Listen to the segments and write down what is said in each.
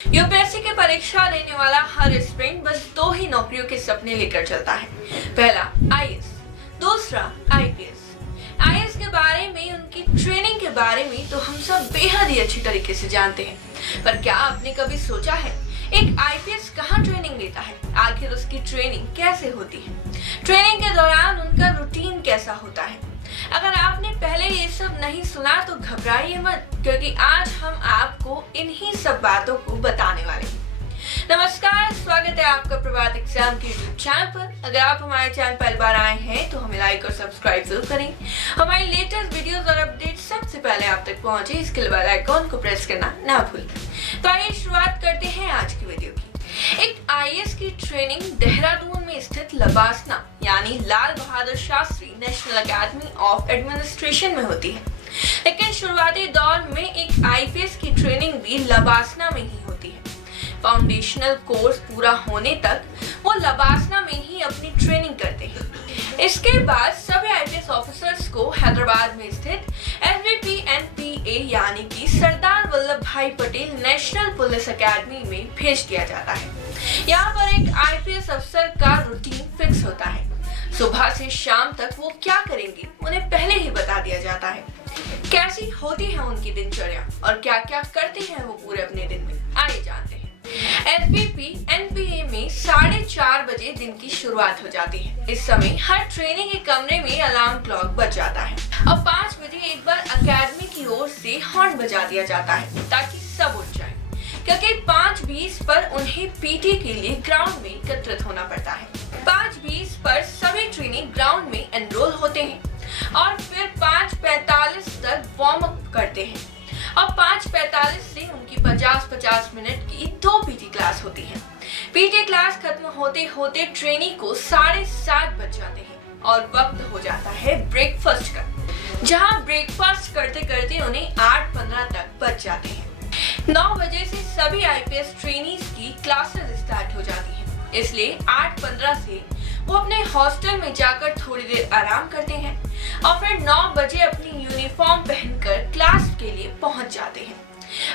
UPSC की परीक्षा देने वाला हर एस्पिरेंट बस दो ही नौकरियों के सपने लेकर चलता है। पहला आईएएस, दूसरा आईपीएस। आईएएस के बारे में, उनकी ट्रेनिंग के बारे में तो हम सब बेहद ही अच्छी तरीके से जानते हैं, पर क्या आपने कभी सोचा है एक आईपीएस कहाँ ट्रेनिंग लेता है? आखिर उसकी ट्रेनिंग कैसे होती है? ट्रेनिंग के दौरान उनका रूटीन कैसा होता है? अगर आपने पहले ये सब नहीं सुना तो घबराइए मत, क्योंकि आज हम आपको इन्हीं सब बातों को बताने वाले हैं। नमस्कार, स्वागत है आपका प्रभात एग्जाम के यूट्यूब चैनल पर। अगर आप हमारे चैनल पहली बार आए हैं तो हमें लाइक और सब्सक्राइब जरूर करें। हमारी लेटेस्ट वीडियोस और अपडेट सबसे पहले आप तक पहुंचे, इसके लिए बेल आइकॉन को प्रेस करना ना भूलें। तो आइए शुरुआत करते हैं आज की वीडियो की। एक आईएएस की ट्रेनिंग देहरादून में स्थित लबासना यानी Lal Bahadur Shastri national academy of administration में होती है। लेकिन शुरुआती दौर में एक आईपीएस की ट्रेनिंग भी लबासना में ही होती है। फाउंडेशनल कोर्स पूरा होने तक वो लबासना में ही अपनी ट्रेनिंग करते हैं। इसके बाद सभी आईपीएस ऑफिसर्स को हैदराबाद में स्थित SVP-NPA यानी कि सरदार वल्लभ भाई पटेल नेशनल पुलिस एकेडमी में भेज दिया जाता है। यहाँ पर एक आईपीएस अफसर का रूटीन फिक्स होता है। सुबह से शाम तक वो क्या करेंगे उन्हें पहले ही बता दिया जाता है। कैसी होती है उनकी दिनचर्या और क्या क्या करते हैं वो पूरे अपने दिन में, आइए जानते हैं। SVP-NPA में 4:30 बजे दिन की शुरुआत हो जाती है। इस समय हर ट्रेनिंग के कमरे में अलार्म क्लॉक बज जाता है और 5 बजे एक बार एकेडमी की ओर से हॉर्न बजा दिया जाता है ताकि सब उठ जाए, क्योंकि 5:20 पर उन्हें पीटी के लिए ग्राउंड में एकत्रित होना पड़ता है। 5:20 पर सभी ट्रेनिंग ग्राउंड में एनरोल होते हैं और फिर 5:45 तक वार्म अप करते हैं और 5:45 से उनकी 50-50 मिनट की 2 पीटी क्लास होती है। पीटी क्लास खत्म होते होते ट्रेनी को 7:30 बज जाते हैं और वक्त हो जाता है ब्रेकफास्ट का, जहां ब्रेकफास्ट करते करते उन्हें 8:15 तक बज जाते हैं। 9 बजे से सभी आईपीएस ट्रेनीज की क्लासेस स्टार्ट हो जाती हैं, इसलिए 8:15 से वो अपने हॉस्टल में जाकर थोड़ी देर आराम करते हैं और फिर 9 बजे अपनी यूनिफॉर्म पहनकर क्लास के लिए पहुंच जाते हैं।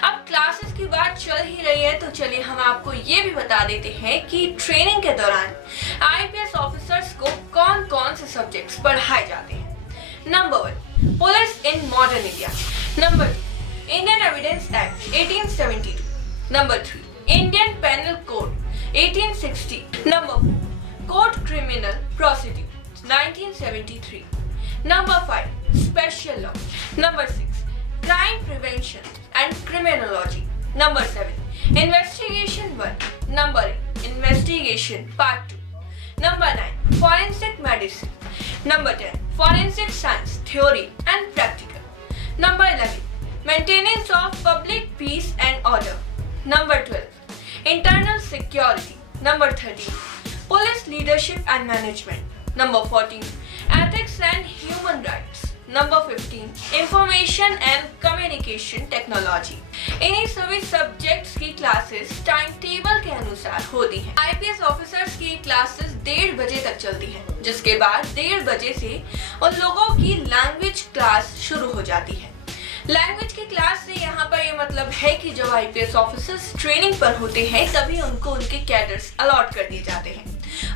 अब क्लासेस की बात चल ही रही है तो चलिए हम आपको ये भी बता देते हैं कि ट्रेनिंग के दौरान आईपीएस ऑफिसर्स को कौन कौन से सब्जेक्ट्स पढ़ाए जाते हैं। Number 1, police in modern India. Number 2, Indian evidence act 1872। Number 3, Indian penal code 1860। Number 4, code criminal procedure 1973। Number 5, Special Law. Number 6, Crime Prevention and Criminology. Number 7, Investigation 1. Number 8, Investigation Part 2. Number 9, Forensic Medicine. Number 10, Forensic Science, Theory and Practical. Number 11, Maintenance of Public Peace and Order. Number 12, Internal Security. Number 13, Police Leadership and Management. Number 14, Ethics and Human Rights. Number 15, Information and Communication Technology. इन्हीं सभी subjects की classes time table के अनुसार होती हैं। IPS officers की classes 1:30 बजे तक चलती हैं, जिसके बाद 1:30 बजे से उन लोगों की लैंग्वेज क्लास शुरू हो जाती है। लैंग्वेज की क्लास से यहाँ पर ये मतलब है कि जब आईपीएस ऑफिसर्स ट्रेनिंग पर होते हैं तभी उनको उनके कैडर्स अलॉट कर दिए जाते हैं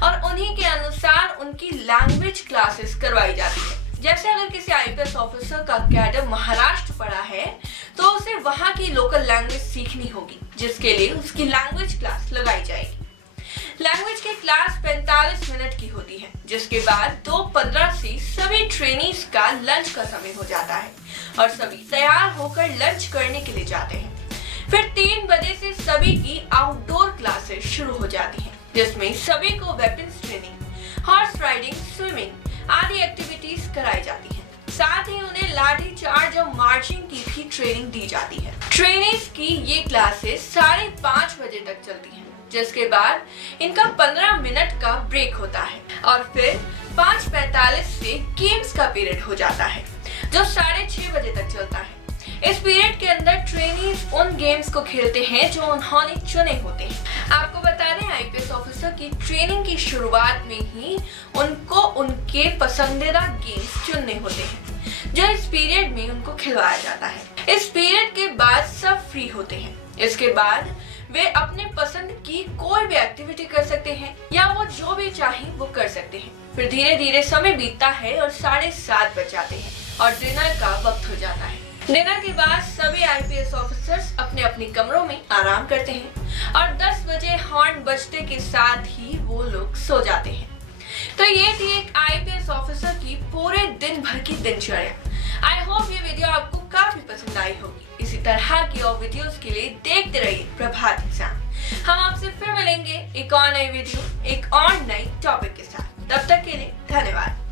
और उन्हीं के अनुसार उनकी लैंग्वेज क्लासेस करवाई जाती है। जैसे अगर किसी आईपीएस ऑफिसर का कैडर महाराष्ट्र पढ़ा है तो उसे वहाँ की लोकल लैंग्वेज सीखनी होगी, जिसके लिए उसकी लैंग्वेज क्लास लगाई जाएगी। लैंग्वेज की क्लास 45 मिनट की होती है, जिसके बाद 2:15 से सभी ट्रेनीज का लंच का समय हो जाता है और सभी तैयार होकर लंच करने के लिए जाते हैं। फिर 3 बजे से सभी की आउटडोर क्लासेस शुरू हो जाती हैं, जिसमें सभी को weapons training, horse riding, swimming आदि एक्टिविटीज कराई जाती हैं। साथ ही उन्हें लाठी चार्ज और मार्चिंग की भी ट्रेनिंग दी जाती है। ट्रेनीज की ये क्लासेस 5:30 बजे तक चलती हैं, जिसके बाद इनका 15 मिनट का ब्रेक होता है और फिर 5:45 से गेम्स का पीरियड हो जाता है, जो 6:30 बजे तक चलता है। इस पीरियड के अंदर ट्रेनीज उन गेम्स को खेलते हैं जो उन्होंने चुने होते हैं। आपको बता दें, आईपीएस ऑफिसर की ट्रेनिंग की शुरुआत में ही उनको उनके पसंदीदा गेम्स चुनने होते हैं, जो इस पीरियड में उनको खिलवाया जाता है। इस पीरियड के बाद सब फ्री होते हैं। इसके बाद वे अपने पसंद की कोई भी एक्टिविटी कर सकते हैं या वो जो भी चाहें वो कर सकते हैं। फिर धीरे धीरे समय बीतता है और 7:30 बज जाते हैं और डिनर का वक्त हो जाता है। डिनर के बाद सभी आईपीएस ऑफिसर्स अपने अपने कमरों में आराम करते हैं और 10 बजे हॉर्न बजते के साथ ही वो लोग सो जाते हैं। तो ये थी एक आईपीएस ऑफिसर की पूरे दिन भर की दिनचर्या। आई होप ये वीडियो आपको काफी पसंद आई होगी। इसी तरह की और वीडियोस के लिए देखते रहिए प्रभात एग्जाम। हम आपसे फिर मिलेंगे एक और नई वीडियो, एक और नई टॉपिक के साथ। तब तक के लिए धन्यवाद।